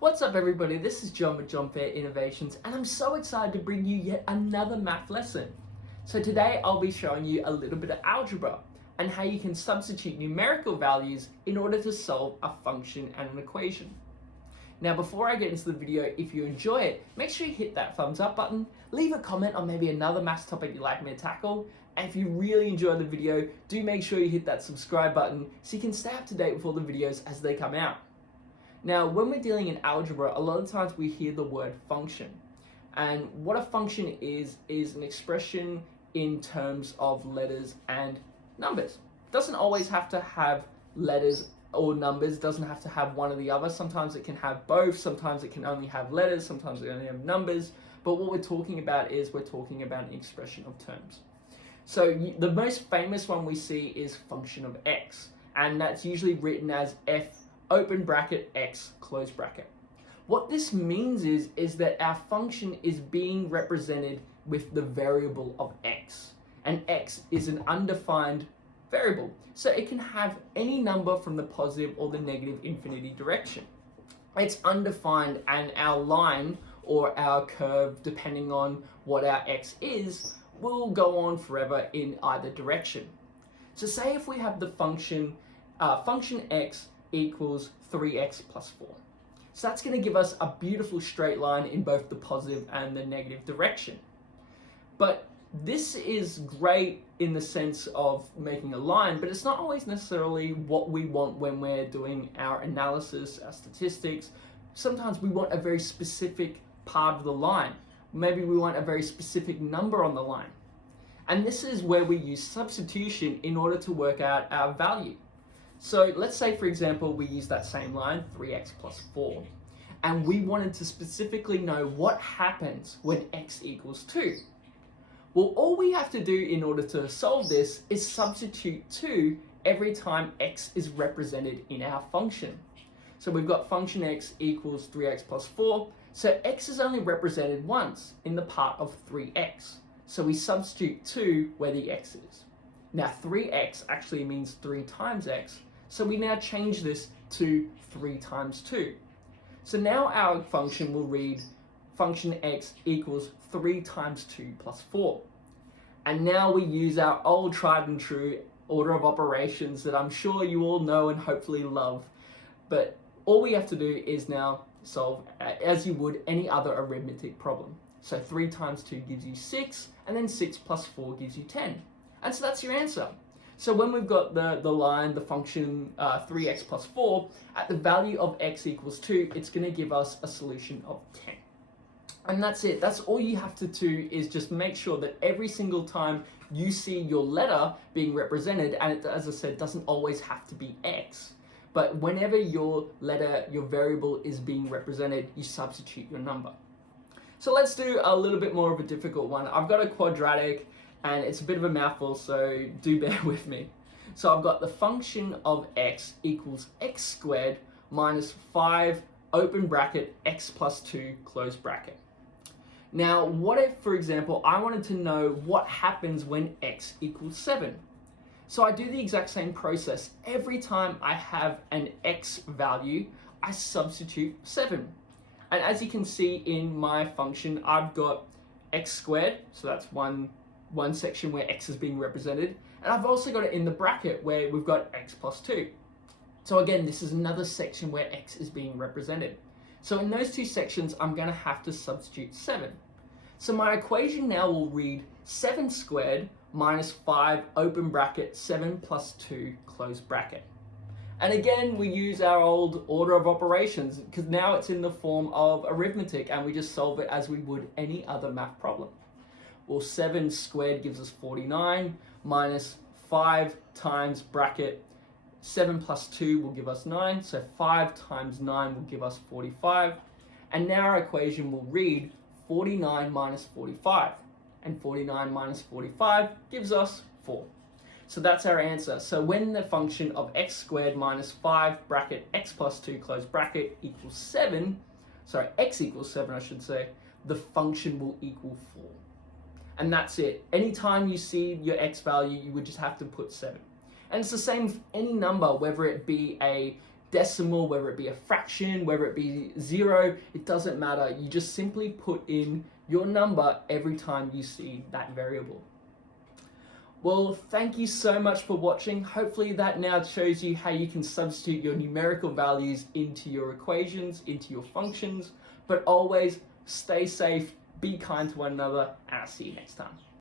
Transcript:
What's up everybody, this is John with John Fair Innovations and I'm so excited to bring you yet another math lesson. So today I'll be showing you a little bit of algebra and how you can substitute numerical values in order to solve a function and an equation. Now before I get into the video, if you enjoy it, make sure you hit that thumbs up button, leave a comment on maybe another maths topic you'd like me to tackle, and if you really enjoy the video, do make sure you hit that subscribe button so you can stay up to date with all the videos as they come out. Now, when we're dealing in algebra, a lot of times we hear the word function. And what a function is an expression in terms of letters and numbers. It doesn't always have to have letters or numbers, it doesn't have to have one or the other. Sometimes it can have both, sometimes it can only have letters, sometimes it only have numbers. But what we're talking about is we're talking about an expression of terms. So the most famous one we see is function of x, and that's usually written as f open bracket x close bracket. What this means is that our function is being represented with the variable of x, and x is an undefined variable, so it can have any number from the positive or the negative infinity direction. It's undefined, and our line or our curve, depending on what our x is, will go on forever in either direction. So say if we have the function x equals 3x plus 4. So that's going to give us a beautiful straight line in both the positive and the negative direction. But this is great in the sense of making a line, but it's not always necessarily what we want when we're doing our analysis, our statistics. Sometimes we want a very specific part of the line. Maybe we want a very specific number on the line. And this is where we use substitution in order to work out our value. So let's say, for example, we use that same line, 3x plus 4, and we wanted to specifically know what happens when x equals 2. Well, all we have to do in order to solve this is substitute 2 every time x is represented in our function. So we've got function x equals 3x plus 4, so x is only represented once in the part of 3x. So we substitute 2 where the x is. Now 3x actually means 3 times x, so we now change this to 3 times 2. So now our function will read function x equals 3 times 2 plus 4. And now we use our old tried and true order of operations that I'm sure you all know and hopefully love. But all we have to do is now solve as you would any other arithmetic problem. So 3 times 2 gives you 6, and then 6 plus 4 gives you 10. And so that's your answer. So when we've got the line, the function 3x plus 4, at the value of x equals 2, it's going to give us a solution of 10. And that's it. That's all you have to do, is just make sure that every single time you see your letter being represented, and it, as I said, doesn't always have to be x, but whenever your letter, your variable is being represented, you substitute your number. So let's do a little bit more of a difficult one. I've got a quadratic, and it's a bit of a mouthful, so do bear with me. So I've got the function of x equals x squared minus 5 open bracket x plus 2 close bracket. Now, what if, for example, I wanted to know what happens when x equals 7? So I do the exact same process. Every time I have an x value, I substitute 7. And as you can see in my function, I've got x squared, so that's one section where x is being represented, and I've also got it in the bracket where we've got x plus 2. So again, this is another section where x is being represented. So in those two sections, I'm going to have to substitute 7. So my equation now will read 7 squared minus 5 open bracket 7 plus 2 close bracket. And again, we use our old order of operations because now it's in the form of arithmetic, and we just solve it as we would any other math problem. Well, 7 squared gives us 49, minus 5 times bracket 7 plus 2 will give us 9, so 5 times 9 will give us 45. And now our equation will read 49 minus 45, and 49 minus 45 gives us 4. So that's our answer. So when the function of x squared minus 5 bracket x plus 2 close bracket equals 7, sorry, x equals 7 I should say, the function will equal 4. And that's it. Anytime you see your x value, you would just have to put 7. And it's the same with any number, whether it be a decimal, whether it be a fraction, whether it be zero, it doesn't matter. You just simply put in your number every time you see that variable. Well, thank you so much for watching. Hopefully that now shows you how you can substitute your numerical values into your equations, into your functions, but always stay safe, be kind to one another, and I'll see you next time.